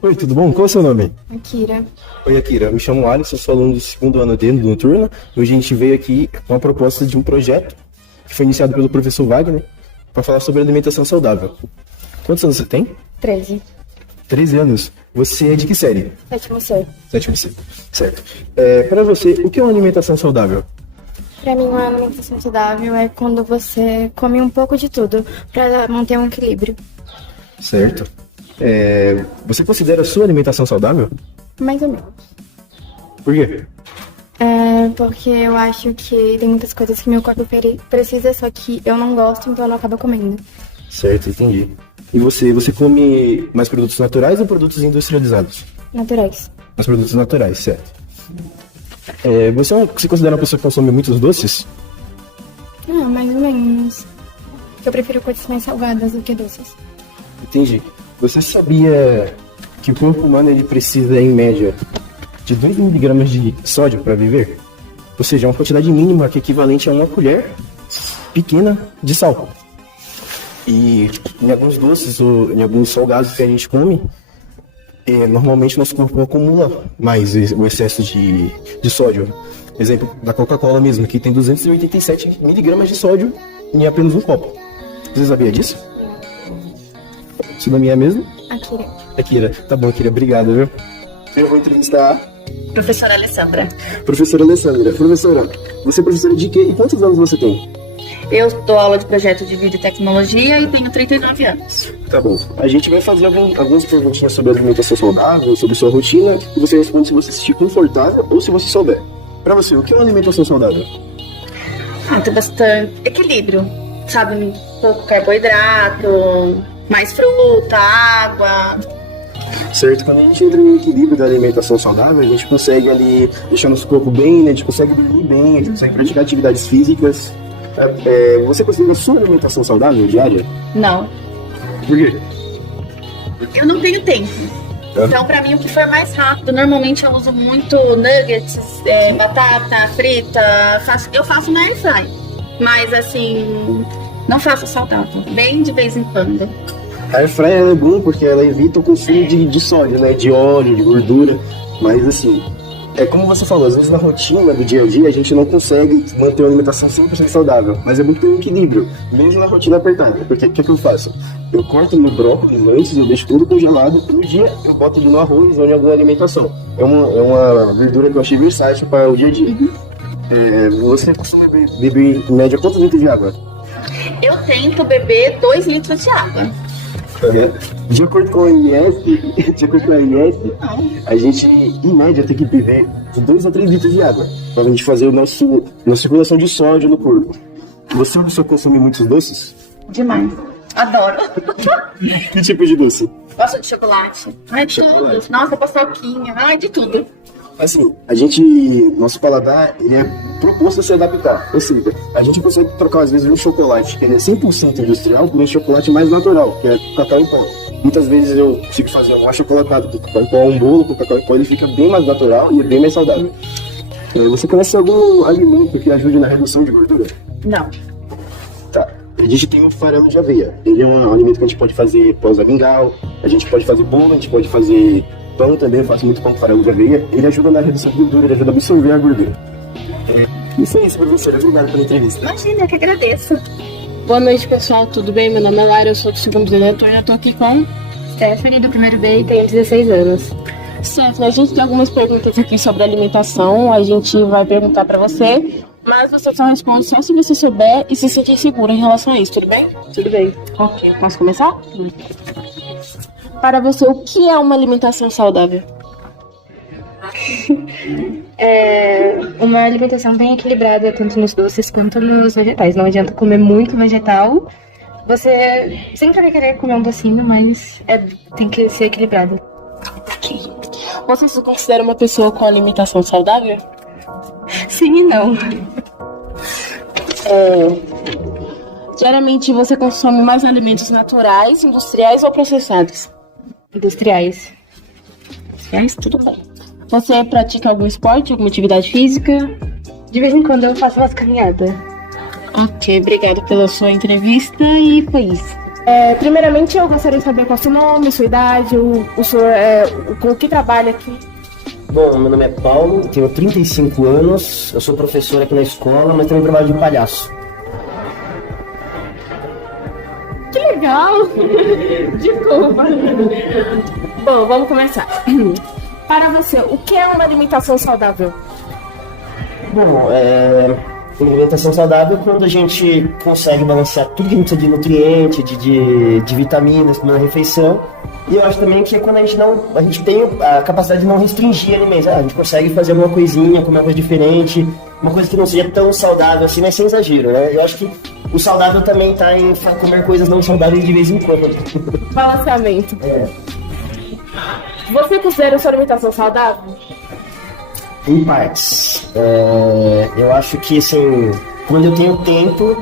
Oi, tudo bom? Qual é o seu nome? Akira. Oi, Akira. Eu me chamo Alisson, sou aluno do segundo ano D do Noturna. Hoje a gente veio aqui com a proposta de um projeto que foi iniciado pelo professor Wagner para falar sobre alimentação saudável. Quantos anos você tem? 13. 13 anos. Você é de que série? 7º C. 7º C. Certo. Para você, o que é uma alimentação saudável? Pra mim, uma alimentação saudável é quando você come um pouco de tudo pra manter um equilíbrio. Certo. Você considera a sua alimentação saudável? Mais ou menos. Por quê? Porque eu acho que tem muitas coisas que meu corpo precisa, só que eu não gosto, então eu não acabo comendo. Certo, entendi. E você come mais produtos naturais ou produtos industrializados? Naturais. Mais produtos naturais, certo. Você se considera uma pessoa que consome muitos doces? Mais ou menos. Eu prefiro coisas mais salgadas do que doces. Entendi. Você sabia que o corpo humano ele precisa, em média, de 2 miligramas de sódio para viver? Ou seja, uma quantidade mínima que é equivalente a uma colher pequena de sal. E em alguns doces ou em alguns salgados que a gente come, normalmente nosso corpo acumula mais o excesso de sódio. Exemplo da Coca-Cola mesmo, que tem 287 miligramas de sódio em apenas um copo. Você sabia disso? Seu nome é mesmo? Akira. Akira. Tá bom, Akira. Obrigado, viu? Eu vou entrevistar Professora Alessandra. Professora Alessandra. Professora, você é professora de quê e quantos anos você tem? Eu dou aula de projeto de vídeo e tecnologia e tenho 39 anos. Tá bom. A gente vai fazer algumas perguntinhas sobre alimentação saudável, sobre sua rotina, e você responde se você se sentir confortável ou se você souber. Pra você, o que é uma alimentação saudável? Tem bastante equilíbrio, sabe? Pouco carboidrato, mais fruta, água. Certo, quando a gente entra no equilíbrio da alimentação saudável, a gente consegue ali deixar nosso corpo bem, né? A gente consegue dormir bem, a gente consegue praticar atividades físicas. Você considera a sua alimentação saudável diária? Não. Por quê? Eu não tenho tempo. Então, pra mim, o que for mais rápido, normalmente eu uso muito nuggets, batata frita, eu faço na airfry. Mas, assim, não faço saudável, bem de vez em quando. A airfryer ela é boa porque ela evita o consumo de sódio, né? De óleo, de gordura. Mas, assim, como você falou, às vezes na rotina do dia a dia a gente não consegue manter uma alimentação 100% saudável. Mas é muito ter um equilíbrio, mesmo na rotina apertada. Porque o que eu faço? Eu corto meu brócolis antes, eu deixo tudo congelado. No dia eu boto ele no arroz ou em alguma alimentação. É uma verdura que eu achei versátil para o dia a dia. Você costuma beber em média quantos litros de água? Eu tento beber 2 litros de água. De acordo com a OMS, a gente, em média, tem que beber de 2 a 3 litros de água para a gente fazer nossa circulação de sódio no corpo. Você é uma pessoa que consome muitos doces? Demais. Adoro. Que tipo de doce? Gosto de chocolate. Todos. Nossa, paçoquinha. De tudo. Assim, nosso paladar, ele é proposto a se adaptar. Ou seja, a gente consegue trocar, às vezes, um chocolate que ele é 100% industrial por um chocolate mais natural, que é cacau em pó. Muitas vezes eu consigo fazer um achocolatado com cacau em pó, um bolo com cacau em pó, ele fica bem mais natural e é bem mais saudável. Você conhece algum alimento que ajude na redução de gordura? Não. Tá. A gente tem o farelo de aveia. Ele é um alimento que a gente pode fazer pós mingau, a gente pode fazer bolo, a gente pode fazer pão também, eu faço muito pão com farelo de aveia. Ele ajuda na redução de gordura, ele ajuda a absorver a gordura. Isso é isso, professora. Obrigado pela entrevista. Imagina, eu que agradeço. Boa noite, pessoal. Tudo bem? Meu nome é Lara, eu sou do segundo B da Noturna. Eu tô aqui com Stephanie, do primeiro B, e tenho 16 anos. Stephanie. A gente tem algumas perguntas aqui sobre alimentação. A gente vai perguntar pra você, mas você só responde só se você souber e se sentir segura em relação a isso, tudo bem? Tudo bem. Ok, posso começar? Para você, o que é uma alimentação saudável? Uma alimentação bem equilibrada, tanto nos doces quanto nos vegetais. Não adianta comer muito vegetal. Você sempre vai querer comer um docinho, mas tem que ser equilibrado. Ok. Você se considera uma pessoa com alimentação saudável? Sim e não. Diariamente você consome mais alimentos naturais, industriais ou processados? Industriais. Industriais, tudo bem. Você pratica algum esporte, alguma atividade física? De vez em quando eu faço umas caminhadas. Ok, obrigado pela sua entrevista e foi isso. Primeiramente, eu gostaria de saber qual é o seu nome, sua idade, o senhor com o que trabalha aqui. Bom, meu nome é Paulo, tenho 35 anos, eu sou professor aqui na escola, mas tenho um trabalho de palhaço. Que legal! Desculpa. Bom, vamos começar. Para você, o que é uma alimentação saudável? Bom, uma alimentação saudável é quando a gente consegue balancear tudo que a gente precisa de nutriente, de vitaminas na refeição. E eu acho também que é quando a gente tem a capacidade de não restringir alimentos. A gente consegue fazer alguma coisinha, comer uma coisa diferente, uma coisa que não seja tão saudável assim, mas sem exagero, né? Eu acho que o saudável também tá em comer coisas não saudáveis de vez em quando. Balanceamento. Você considera sua alimentação saudável? Em partes. Eu acho que, assim, quando eu tenho tempo,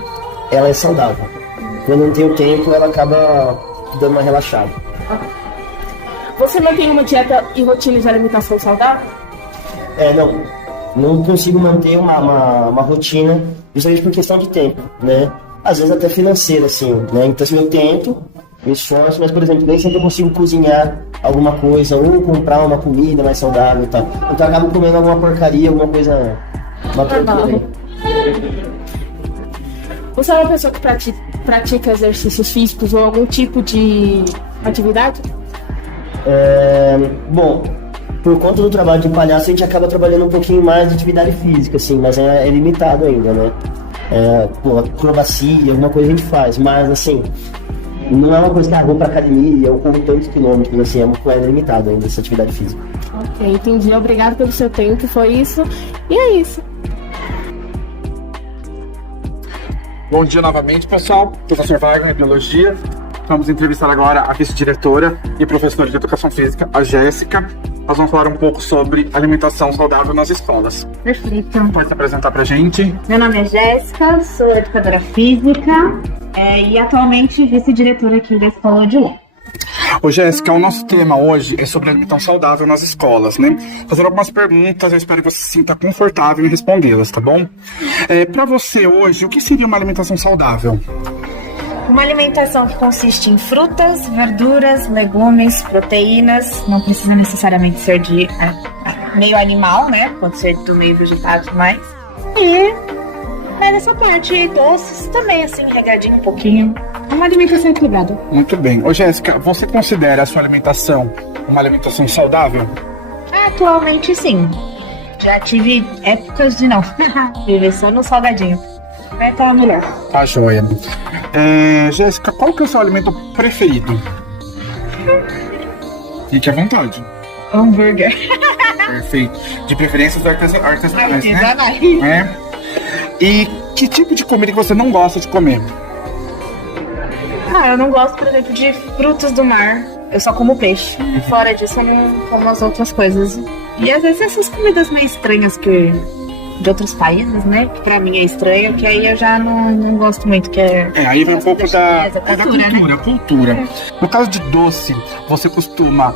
ela é saudável. Quando eu não tenho tempo, ela acaba dando uma relaxada. Você mantém uma dieta e rotina de alimentação saudável? Não consigo manter uma rotina, justamente por questão de tempo, né? Às vezes até financeira, assim, né? Então, assim, eu tento, me esforço, mas, por exemplo, nem sempre eu consigo cozinhar alguma coisa ou comprar uma comida mais saudável e tal. Então, eu acabo comendo alguma porcaria, alguma coisa... Uma porcaria. Você é uma pessoa que pratica exercícios físicos ou algum tipo de atividade? Bom, por conta do trabalho de palhaço, a gente acaba trabalhando um pouquinho mais de atividade física, assim, mas é limitado ainda, né? Acrobacia, alguma coisa a gente faz, mas assim, não é uma coisa que vou pra academia, eu corro tantos quilômetros, assim, é limitado ainda essa atividade física. Ok, entendi. Obrigado pelo seu tempo, foi isso. E é isso. Bom dia novamente, pessoal. Professor Wagner, Biologia. Vamos entrevistar agora a vice-diretora e professora de Educação Física, a Jéssica. Nós vamos falar um pouco sobre alimentação saudável nas escolas. Perfeito. Pode se apresentar pra gente? Meu nome é Jéssica, sou educadora física e atualmente vice-diretora aqui da Escola de Lô. Ô Jéssica, o nosso tema hoje é sobre alimentação saudável nas escolas, né? Fazer algumas perguntas, eu espero que você se sinta confortável em respondê-las, tá bom? Pra você hoje, o que seria uma alimentação saudável? Uma alimentação que consiste em frutas, verduras, legumes, proteínas, não precisa necessariamente ser de meio animal, né? Pode ser do meio vegetal e tudo mais. E nessa parte, doces também, assim, regradinho um pouquinho. Uma alimentação equilibrada. Muito bem. Ô Jéssica, você considera a sua alimentação uma alimentação saudável? Atualmente, sim. Já tive épocas de não. Viver só no salgadinho. Vai estar melhor. Tá joia. Jéssica, qual que é o seu alimento preferido? Fique à vontade. Hambúrguer. Perfeito. De preferência os artesanais, Artesanais. né? E que tipo de comida que você não gosta de comer? Eu não gosto, por exemplo, de frutos do mar. Eu só como peixe. Fora disso, eu não como as outras coisas. E às vezes essas comidas meio estranhas de outros países, né? Que pra mim é estranho, que aí eu já não gosto muito, que aí vem um pouco da cultura, cultura. Né? No caso de doce, você costuma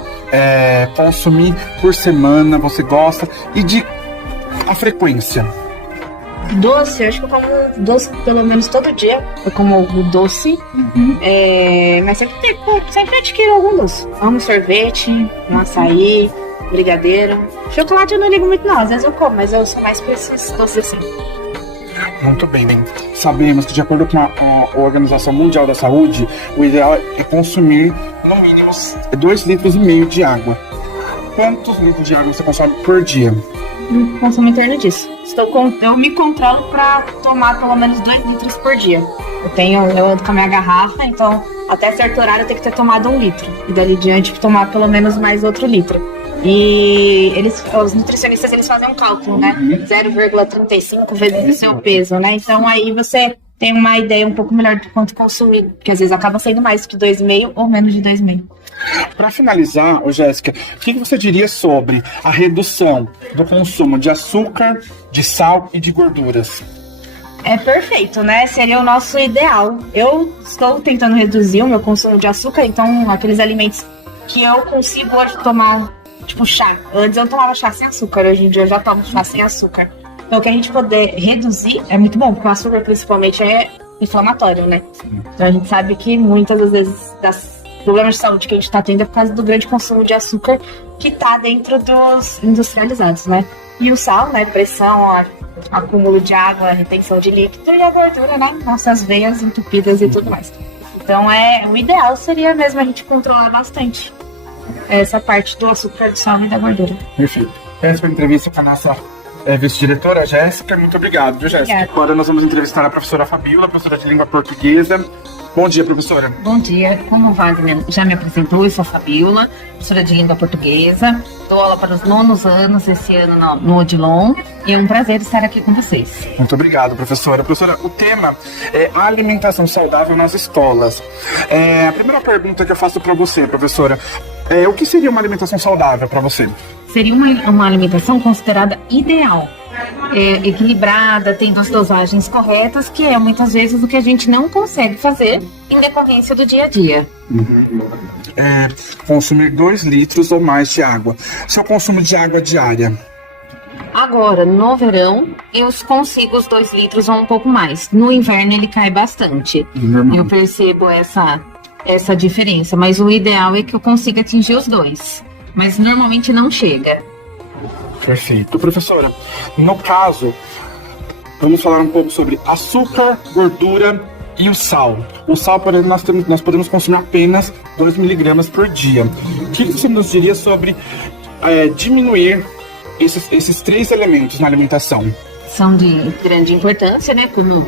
consumir por semana, você gosta, e de a frequência? Doce, eu acho que eu como doce pelo menos todo dia. Eu como o doce, mas sempre adquiro algum doce. Amo sorvete, um açaí, brigadeiro. Chocolate eu não ligo muito não, às vezes eu como, mas eu sou mais pra esses doces assim. Muito bem. Sabemos que de acordo com a Organização Mundial da Saúde, o ideal é consumir no mínimo 2,5 litros de água. Quantos litros de água você consome por dia? Consumo em torno disso. Eu me controlo pra tomar pelo menos 2 litros por dia. Eu ando com a minha garrafa, então até certo horário eu tenho que ter tomado 1 litro. E dali diante tomar pelo menos mais outro litro. E os nutricionistas, eles fazem um cálculo, né? 0,35 vezes o seu peso, né? Então aí você tem uma ideia um pouco melhor de quanto consumir, porque às vezes acaba sendo mais que 2,5 ou menos de 2,5. Para finalizar, Jéssica, o que você diria sobre a redução do consumo de açúcar, de sal e de gorduras? É perfeito, né? Seria o nosso ideal. Eu estou tentando reduzir o meu consumo de açúcar, então aqueles alimentos que eu consigo hoje tomar, tipo chá. Antes eu tomava chá sem açúcar, hoje em dia eu já tomo chá sem açúcar. Então o que a gente poder reduzir é muito bom, porque o açúcar principalmente é inflamatório, né? Então a gente sabe que muitas das vezes das problemas de saúde que a gente tá tendo é por causa do grande consumo de açúcar que tá dentro dos industrializados, né? E o sal, né? Pressão, acúmulo de água, retenção de líquido e a gordura, né? Nossas veias entupidas e tudo mais. Então o ideal seria mesmo a gente controlar bastante essa parte do açúcar, do sal e da gordura. Perfeito. Essa foi a entrevista com a nossa vice-diretora, Jéssica. Muito obrigado, viu, Jéssica? Obrigada. Agora nós vamos entrevistar a professora Fabíola, professora de língua portuguesa. Bom dia, professora. Bom dia, como o Wagner já me apresentou, eu sou a Fabíola, professora de língua portuguesa, dou aula para os 9º anos esse ano no Odilon e é um prazer estar aqui com vocês. Muito obrigado, professora. Professora, o tema é a alimentação saudável nas escolas. A primeira pergunta que eu faço para você, professora, o que seria uma alimentação saudável para você? Seria uma alimentação considerada ideal, equilibrada, tendo as dosagens corretas, que é muitas vezes o que a gente não consegue fazer em decorrência do dia a dia. Consumir 2 litros ou mais de água. Seu consumo de água diária? Agora, no verão, eu consigo os 2 litros ou um pouco mais. No inverno ele cai bastante. Eu percebo essa diferença, mas o ideal é que eu consiga atingir os 2. Mas normalmente não chega. Perfeito. Professora, no caso, vamos falar um pouco sobre açúcar, gordura e o sal. O sal, nós podemos consumir apenas 2 miligramas por dia. O que você nos diria sobre diminuir esses 3 elementos na alimentação? São de grande importância, né? Como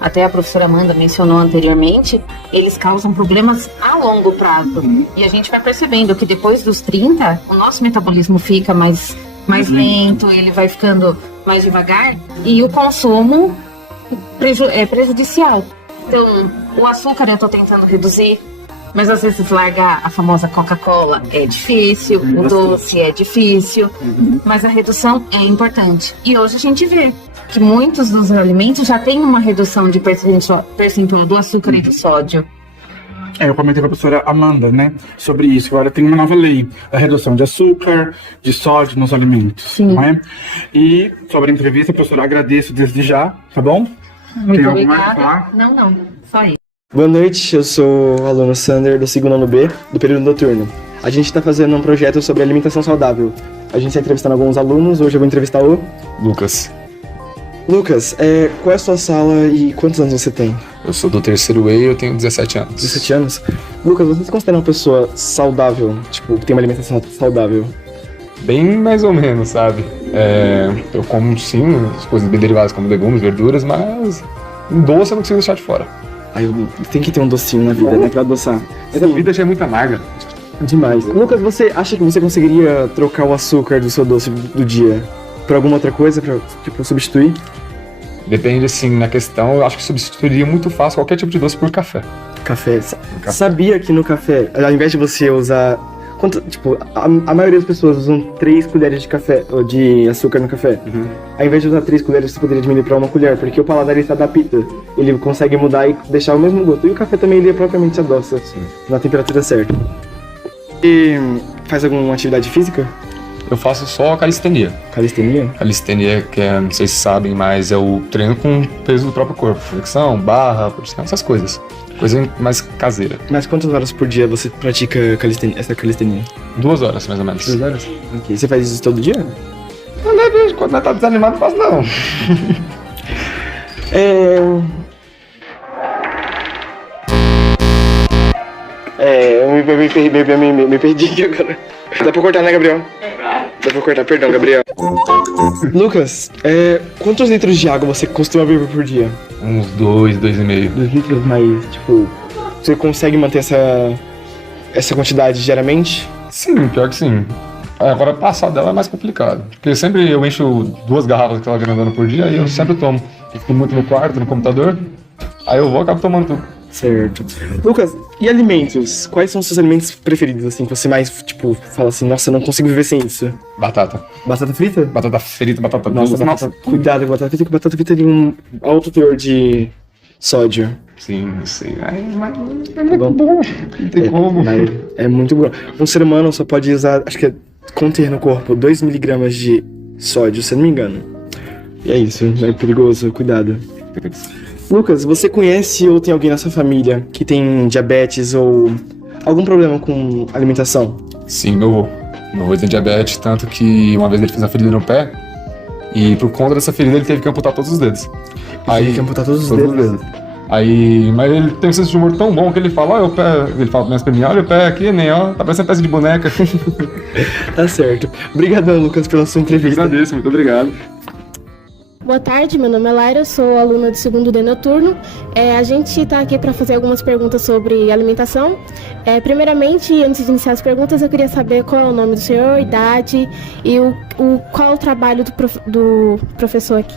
até a professora Amanda mencionou anteriormente, eles causam problemas a longo prazo. E a gente vai percebendo que depois dos 30, o nosso metabolismo fica mais lento, ele vai ficando mais devagar e o consumo é prejudicial. Então, o açúcar eu estou tentando reduzir, mas às vezes largar a famosa Coca-Cola é difícil, o doce é difícil, mas a redução é importante. E hoje a gente vê que muitos dos alimentos já têm uma redução de percentual do açúcar e do sódio. Eu comentei com a professora Amanda, né, sobre isso. Agora tem uma nova lei, a redução de açúcar, de sódio nos alimentos. Sim. Não é? E sobre a entrevista, professora, agradeço desde já, tá bom? Muito tem algo mais pra obrigada. falar? Não, só isso. Boa noite, eu sou o aluno Sander do 2º ano B, do período noturno. A gente está fazendo um projeto sobre alimentação saudável. A gente está entrevistando alguns alunos, hoje eu vou entrevistar o Lucas. Lucas, qual é a sua sala e quantos anos você tem? Eu sou do 3º E e eu tenho 17 anos. 17 anos? Lucas, você se considera uma pessoa saudável, tipo, que tem uma alimentação saudável? Bem mais ou menos, sabe? Eu como sim as coisas bem derivadas como legumes, verduras, mas um doce eu não consigo deixar de fora. Aí tem que ter um docinho na vida, né, pra adoçar. Mas a vida já é muito amarga. Demais. Lucas, você acha que você conseguiria trocar o açúcar do seu doce do dia por alguma outra coisa, pra, tipo, substituir? Depende, assim, na questão, eu acho que substituiria muito fácil qualquer tipo de doce por café. Café. Sabia que no café, ao invés de você usar... a maioria das pessoas usam 3 colheres de café, ou de açúcar no café. Ao invés de usar 3 colheres, você poderia diminuir para 1 colher, porque o paladar está adapta. Ele consegue mudar e deixar o mesmo gosto. E o café também, ele propriamente adoça, na temperatura certa. E faz alguma atividade física? Eu faço só calistenia. Calistenia? Calistenia, que não sei se sabem, mas é o treino com o peso do próprio corpo. Flexão, barra, essas coisas. Coisa mais caseira. Mas quantas horas por dia você pratica essa calistenia? 2 horas, mais ou menos. 2 horas? Ok. Você faz isso todo dia? Quando não tá desanimado, não faço não. Eu me perdi aqui agora. Dá pra cortar, né, Gabriel? Dá pra cortar, perdão, Gabriel. Lucas, quantos litros de água você costuma beber por dia? Uns 2, 2,5. 2 litros, mas, tipo, você consegue manter essa quantidade diariamente? Sim, pior que sim. Agora, passar dela é mais complicado. Porque sempre eu encho 2 garrafas que ela vem andando por dia e eu sempre tomo. Eu fico muito no quarto, no computador. Aí eu vou e acabo tomando tudo. Certo. Lucas, e alimentos? Quais são os seus alimentos preferidos, assim, que você mais, tipo, fala assim, nossa, eu não consigo viver sem isso? Batata. Batata frita? Batata frita, batata doce. Nossa, cuidado com batata frita, que batata frita tem um alto teor de sódio. Sim, sei. Mas é muito bom. Não tem como. É muito bom. Um ser humano só pode usar, acho que conter no corpo 2 miligramas de sódio, se eu não me engano. E é isso, é perigoso, cuidado. Lucas, você conhece ou tem alguém na sua família que tem diabetes ou algum problema com alimentação? Sim, meu avô. Meu avô tem diabetes, tanto que uma vez ele fez uma ferida no pé e por conta dessa ferida ele teve que amputar todos os dedos. Teve que amputar todos os dedos. Aí, mas ele tem um senso de humor tão bom que ele fala, ó, o pé, ele fala pra mim, olha o pé aqui, nem ó, tá parecendo peça de boneca. Tá certo. Obrigadão, Lucas, pela sua entrevista. Eu agradeço, muito obrigado. Boa tarde, meu nome é Laira, eu sou aluna do 2º D noturno. A gente está aqui para fazer algumas perguntas sobre alimentação. Primeiramente, antes de iniciar as perguntas, eu queria saber qual é o nome do senhor, idade e qual é o trabalho do professor aqui.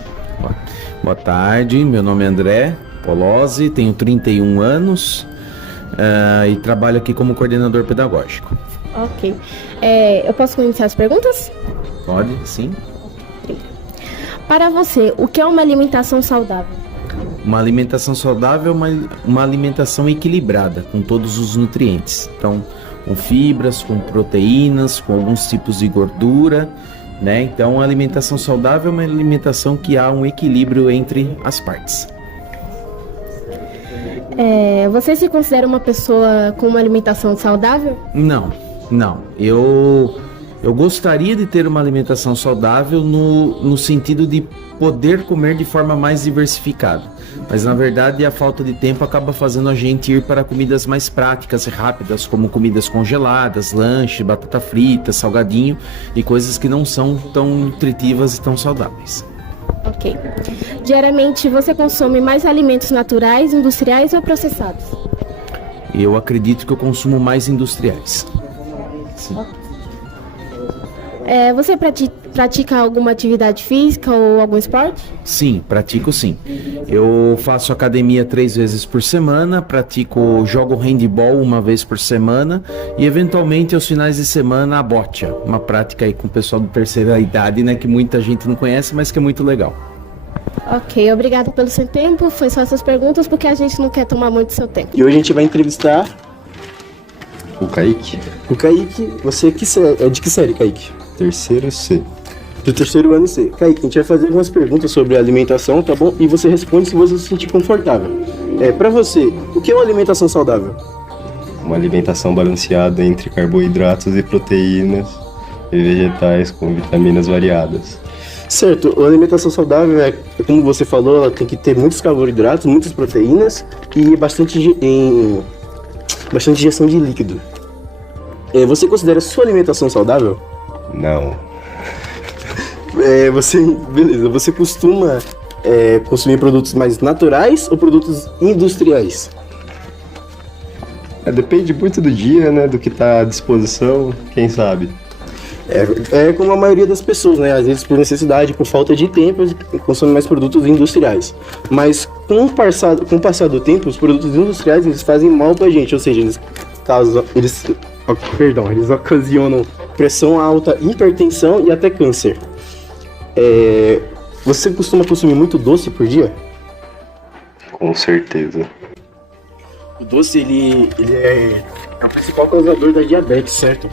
Boa tarde, meu nome é André Polozzi, tenho 31 anos e trabalho aqui como coordenador pedagógico. Ok. Eu posso iniciar as perguntas? Pode, sim. Para você, o que é uma alimentação saudável? Uma alimentação saudável é uma alimentação equilibrada, com todos os nutrientes. Então, com fibras, com proteínas, com alguns tipos de gordura, né? Então, a alimentação saudável é uma alimentação que há um equilíbrio entre as partes. Você se considera uma pessoa com uma alimentação saudável? Não. Eu gostaria de ter uma alimentação saudável no sentido de poder comer de forma mais diversificada. Mas na verdade a falta de tempo acaba fazendo a gente ir para comidas mais práticas e rápidas, como comidas congeladas, lanche, batata frita, salgadinho e coisas que não são tão nutritivas e tão saudáveis. Ok. Diariamente você consome mais alimentos naturais, industriais ou processados? Eu acredito que eu consumo mais industriais. Sim. Você pratica alguma atividade física ou algum esporte? Sim, pratico sim. Eu faço academia 3 vezes por semana, jogo handball 1 vez por semana e eventualmente aos finais de semana a boccia, uma prática aí com o pessoal de terceira idade, né, que muita gente não conhece, mas que é muito legal. Ok, obrigado pelo seu tempo, foi só essas perguntas porque a gente não quer tomar muito seu tempo. E hoje a gente vai entrevistar o Kaique. O Kaique, você é de que série, Kaique? Terceiro C. Do 3º ano C. Kaique, a gente vai fazer algumas perguntas sobre alimentação, tá bom? E você responde se você se sentir confortável. Pra você, o que é uma alimentação saudável? Uma alimentação balanceada entre carboidratos e proteínas e vegetais com vitaminas variadas. Certo, a alimentação saudável como você falou, ela tem que ter muitos carboidratos, muitas proteínas e bastante ingestão de líquido. Você considera a sua alimentação saudável? Não. Beleza, você costuma consumir produtos mais naturais ou produtos industriais? Depende muito do dia, né? Do que tá à disposição, quem sabe. Como a maioria das pessoas, né? Às vezes por necessidade, por falta de tempo, consomem mais produtos industriais. Com o passar do tempo, os produtos industriais eles fazem mal pra gente, ou seja, eles ocasionam pressão alta, hipertensão e até câncer. Você costuma consumir muito doce por dia? Com certeza. O doce, ele é o principal causador da diabetes, certo?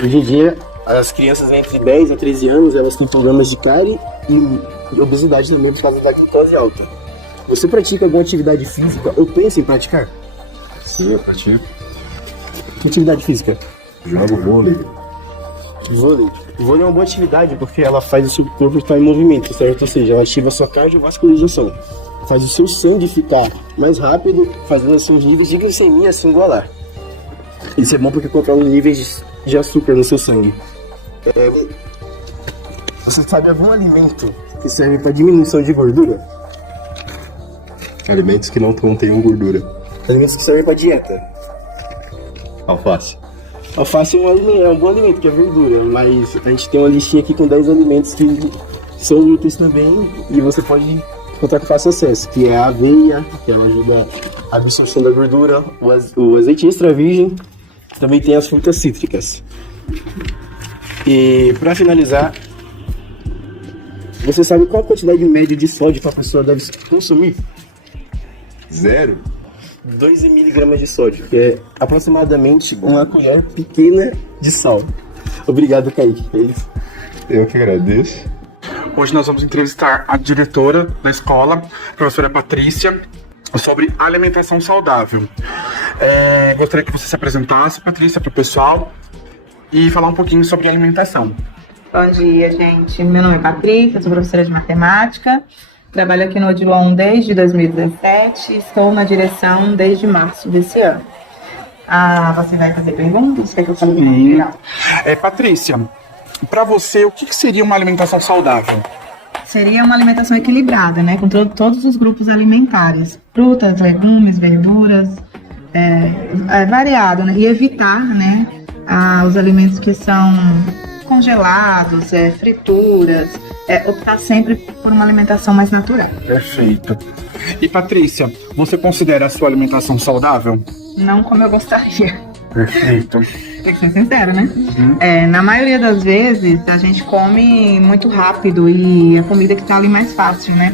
Hoje em dia, as crianças entre 10 a 13 anos, elas têm problemas de cárie e obesidade também por causa da glicose alta. Você pratica alguma atividade física ou pensa em praticar? Sim, eu pratico. Que atividade física? Jogo vôlei. Vôlei é uma boa atividade porque ela faz o seu corpo estar em movimento, certo? Ou seja, ela ativa a sua cardiovascularização. Faz o seu sangue ficar mais rápido, fazendo os seus níveis de glicemia se igualar. Isso é bom porque controla os níveis de açúcar no seu sangue. Você sabe algum alimento que serve para diminuição de gordura? Alimentos que não contenham gordura. Alimentos que servem para dieta. Alface. Alface é um bom alimento, que é verdura, mas a gente tem uma listinha aqui com 10 alimentos que são úteis também e você pode encontrar com fácil acesso, que é a aveia, que ela ajuda a absorção da gordura, o azeite extra virgem, também tem as frutas cítricas. E para finalizar, você sabe qual a quantidade média de sódio que a pessoa deve consumir? 0? 2 mg de sódio, que é aproximadamente uma colher pequena de sal. Obrigado, Kaique. É isso. Eu que agradeço. Hoje nós vamos entrevistar a diretora da escola, a professora Patrícia. sobre alimentação saudável. Gostaria que você se apresentasse, Patrícia, para o pessoal e falar um pouquinho sobre alimentação. Bom dia, gente. Meu nome é Patrícia, sou professora de matemática. Trabalho aqui no Odilon desde 2017 e estou na direção desde março desse ano. Você vai fazer perguntas? Quer que eu fale? Sim. Patrícia, para você, o que seria uma alimentação saudável? Seria uma alimentação equilibrada, né? Com todos os grupos alimentares. Frutas, legumes, verduras, variado, né? E evitar, né? Os alimentos que são congelados, frituras. Optar sempre por uma alimentação mais natural. Perfeito. E Patrícia, você considera a sua alimentação saudável? Não como eu gostaria. Perfeito. Tem que ser sincero, né? Na maioria das vezes, a gente come muito rápido e a comida que tá ali mais fácil, né?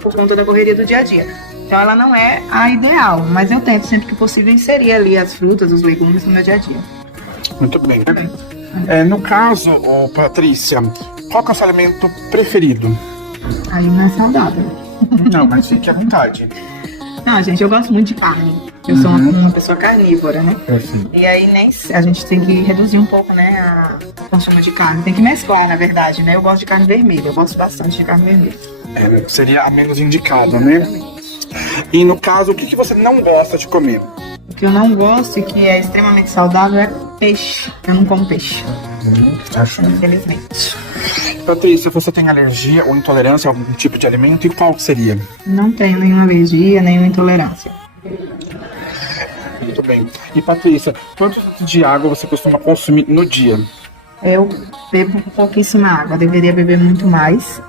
Por conta da correria do dia a dia. Então ela não é a ideal, mas eu tento sempre que possível inserir ali as frutas, os legumes no meu dia a dia. Muito bem. No caso, Patrícia, qual que é o seu alimento preferido? Aí não é saudável. Não, mas fique à vontade. Não, gente, eu gosto muito de carne. Eu sou uma pessoa carnívora, né? Perfeito. E aí a gente tem que reduzir um pouco, né, o consumo de carne. Tem que mesclar, na verdade, né? Eu gosto de carne vermelha, eu gosto bastante de carne vermelha. Seria a menos indicada, né? E no caso, o que você não gosta de comer? O que eu não gosto e que é extremamente saudável é peixe. Eu não como peixe. Infelizmente. Patrícia, você tem alergia ou intolerância a algum tipo de alimento e qual que seria? Não tenho nenhuma alergia, nenhuma intolerância. Muito bem. E Patrícia, quantos litros de água você costuma consumir no dia? Eu bebo pouquíssima água, deveria beber muito mais.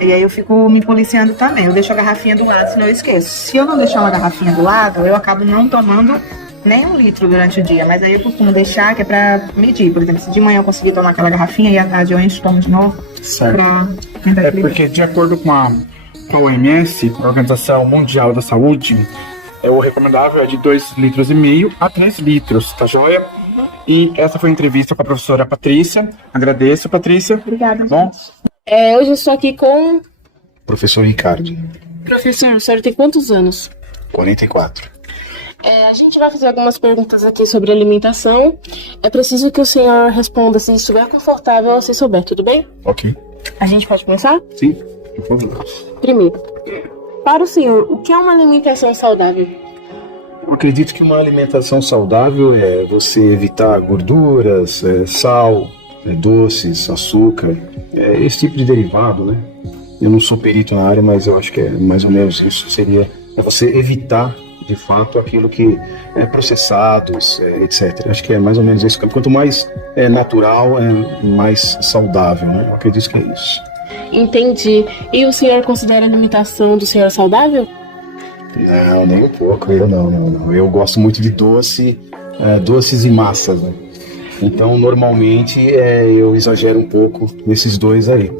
E aí eu fico me policiando também. Eu deixo a garrafinha do lado, senão eu esqueço. Se eu não deixar uma garrafinha do lado, eu acabo não tomando nem 1 litro durante o dia. Mas aí eu costumo deixar, que é pra medir. Por exemplo, se de manhã eu conseguir tomar aquela garrafinha e à tarde eu encho e tomo de novo. Certo. Porque de acordo com a OMS, a Organização Mundial da Saúde, o recomendável é de 2,5 litros a 3 litros, tá joia? E essa foi a entrevista com a professora Patrícia. Agradeço, Patrícia. Obrigada. Bom? Hoje eu estou aqui com... Professor Ricardo, Professor, o senhor tem quantos anos? 44. A gente vai fazer algumas perguntas aqui sobre alimentação. É preciso que o senhor responda se estiver confortável ou se souber, tudo bem? Ok. A gente pode começar? Sim, por favor. Primeiro, para o senhor, o que é uma alimentação saudável? Eu acredito que uma alimentação saudável é você evitar gorduras, sal, doces, açúcar, esse tipo de derivado, né? Eu não sou perito na área, mas eu acho que é mais ou menos isso. Seria você evitar, de fato, aquilo que é processados, etc. Acho que é mais ou menos isso. Quanto mais natural, mais saudável, né? Eu acredito que é isso. Entendi. E o senhor considera a alimentação do senhor saudável? Não, nem um pouco. Eu não. Eu gosto muito de doces e massas, né? Então, normalmente, eu exagero um pouco nesses dois aí.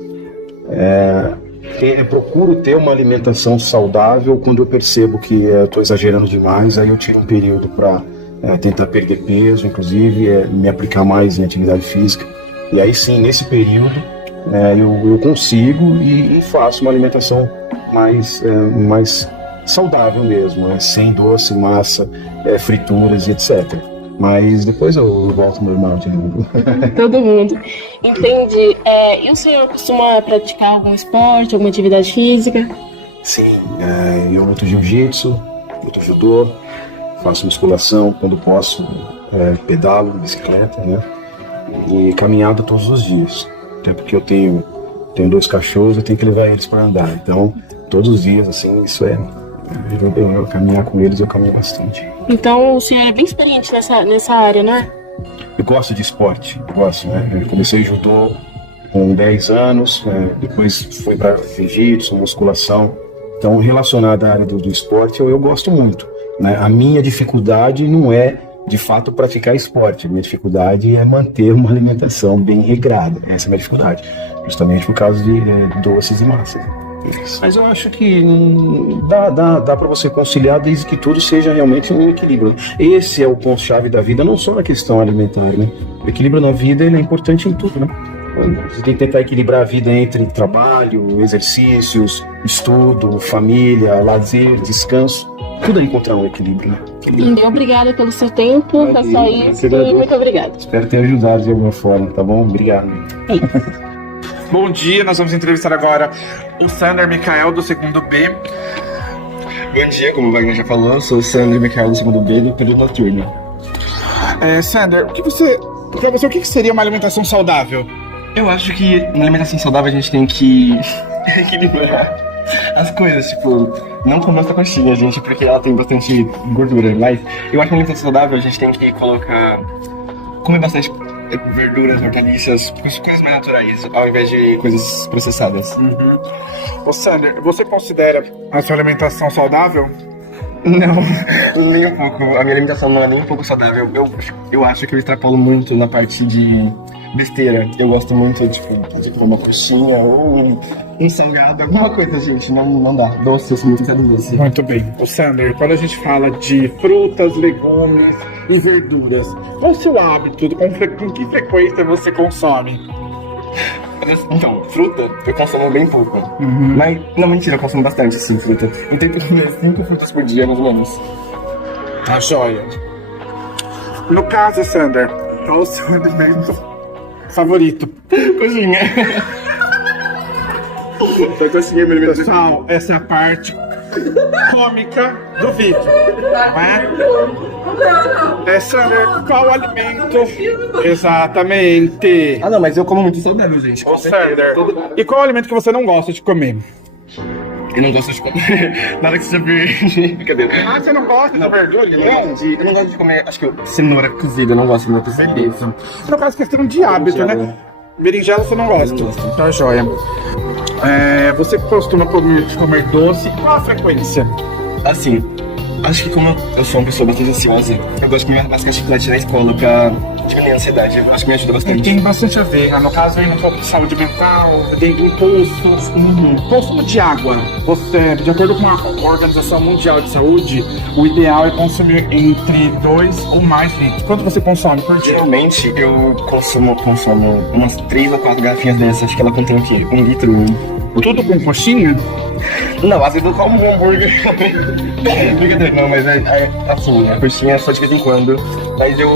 Eu procuro ter uma alimentação saudável quando eu percebo que eu estou exagerando demais, aí eu tiro um período para tentar perder peso, inclusive me aplicar mais em atividade física. E aí sim, nesse período, eu consigo e faço uma alimentação mais saudável mesmo, sem doce, massa, frituras e etc. Mas depois eu volto ao normal de novo. Todo mundo. Entendi. E o senhor costuma praticar algum esporte, alguma atividade física? Sim, eu luto jiu-jitsu, luto judô, faço musculação quando posso, pedalo, bicicleta, né? E caminhada todos os dias. Até porque eu tenho 2 cachorros, eu tenho que levar eles para andar. Então, todos os dias, assim, isso eu caminhar com eles, eu caminho bastante. Então o senhor é bem experiente nessa área, não é? Eu gosto de esporte, né? Eu comecei judô com 10 anos, depois fui para jiu-jitsu, musculação. Então, relacionado à área do esporte, eu gosto muito, né? A minha dificuldade não é, de fato, praticar esporte. A minha dificuldade é manter uma alimentação bem regrada. Essa é a minha dificuldade, justamente por causa de doces e massas. Mas eu acho que dá para você conciliar desde que tudo seja realmente um equilíbrio. Esse é o ponto-chave da vida, não só na questão alimentar, né? O equilíbrio na vida ele é importante em tudo, né? Você tem que tentar equilibrar a vida entre trabalho, exercícios, estudo, família, lazer, descanso. Tudo aí encontrar um equilíbrio, né? Obrigada pelo seu tempo, é só isso. E muito obrigada. Espero ter ajudado de alguma forma, tá bom? Obrigado. Bom dia, nós vamos entrevistar agora o Sander Michael do segundo B. Bom dia, como o Wagner já falou, eu sou o Sander Michael do segundo B do período noturno. Sander, pra você, o que seria uma alimentação saudável? Eu acho que na alimentação saudável a gente tem que equilibrar as coisas, tipo, não comer essa coxinha, gente, porque ela tem bastante gordura, mas eu acho que na alimentação saudável a gente tem que comer bastante verduras, hortaliças, coisas mais naturais, ao invés de coisas processadas. Ô Sander, você considera a sua alimentação saudável? Não, nem um pouco. A minha alimentação não é nem um pouco saudável. Eu acho que eu extrapolo muito na parte de besteira. Eu gosto muito, tipo, de comer uma coxinha ou um salgado, alguma coisa, gente. Não dá. Doce, eu sou muito doce. Muito bem. O Sander, quando a gente fala de frutas, legumes e verduras, qual o seu hábito? Com que frequência você consome? Então, fruta eu consumo bem pouco. Mas, não, mentira, eu consumo bastante, sim, fruta. Eu tento comer 5 frutas por dia, mais ou menos. Tá joia. No caso, Sander, qual o seu alimento favorito? Coxinha. Coxinha, meu alimento. Pessoal, essa é a parte cômica do vídeo, não é? Sander, qual alimento? Exatamente. Ah, não, mas eu como muito saudável, gente. Ô, Sander, e qual alimento que você não gosta de comer? Eu não gosto de comer nada que seja verde. Brincadeira. Ah, você não gosta de verdura? Eu não gosto de comer, acho que cenoura cozida, eu não gosto de cenoura cozida. No caso, questão de hábito, né? Berinjela você não gosta? Tá joia. Você costuma comer doce? Qual a frequência? Assim, acho que como eu sou uma pessoa bastante ansiosa, eu gosto de comer mascar chiclete na escola pra diminuir a ansiedade. Eu acho que me ajuda bastante. Tem bastante a ver. No caso, aí no campo de saúde mental, tem impulsos. Consumo de água. Você, de acordo com a Organização Mundial de Saúde, o ideal é consumir entre 2 ou mais litros. Quanto você consome por dia? Geralmente, eu consumo umas 3 ou 4 garrafinhas dessas. Acho que ela contém o quê? 1 litro. Tudo com coxinha? Não, às vezes eu como um hambúrguer. Brincadeira, não, mas assim, a coxinha é só de vez em quando. Mas eu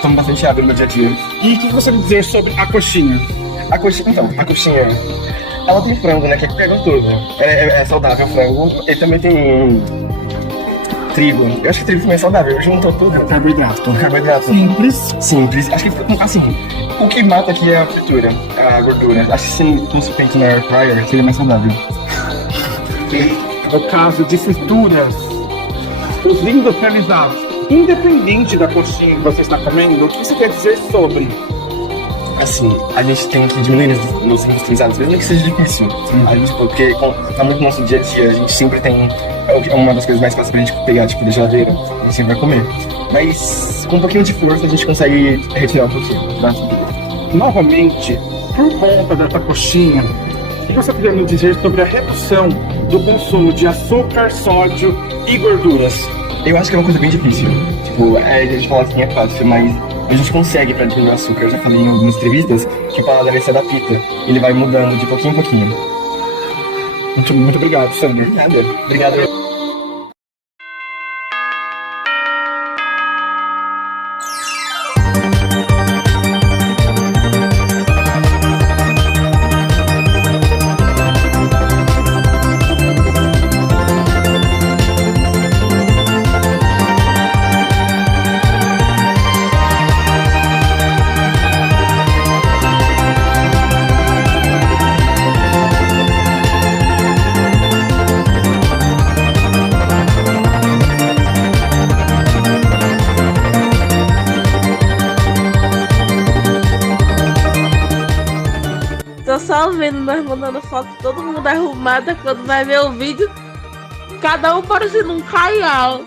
tomo bastante água no meu dia a dia. E o que você me dizer sobre a coxinha? A coxinha, ela tem frango, né, que é gostoso. É saudável o frango. Ele também tem trigo. Eu acho que trigo também é saudável. Juntou tudo. Carboidrato. Simples. Acho que, assim, o que mata aqui é a fritura, a gordura. Acho que se fosse feito na air fryer, seria mais saudável. No caso de frituras, os industrializados, independente da coxinha que você está comendo, o que você quer dizer sobre? Assim, a gente tem que diminuir nos industrializados, mesmo que seja difícil. A gente, porque tá muito no nosso dia a dia, a gente sempre tem uma das coisas mais fáceis pra gente pegar, tipo, da geladeira, a gente sempre vai comer. Mas com um pouquinho de força a gente consegue retirar um pouquinho. Tá? Novamente, por conta dessa coxinha, o que você poderia nos dizer sobre a redução do consumo de açúcar, sódio e gorduras? Eu acho que é uma coisa bem difícil. Tipo, a gente fala assim, é fácil, mas a gente consegue pra diminuir o açúcar. Eu já falei em algumas entrevistas que o paladar se adapta. Ele vai mudando de pouquinho em pouquinho. Muito obrigado, Sander. Obrigado. Tô só vendo nós mandando foto, todo mundo arrumada. Quando vai ver o vídeo, cada um parecendo um caial.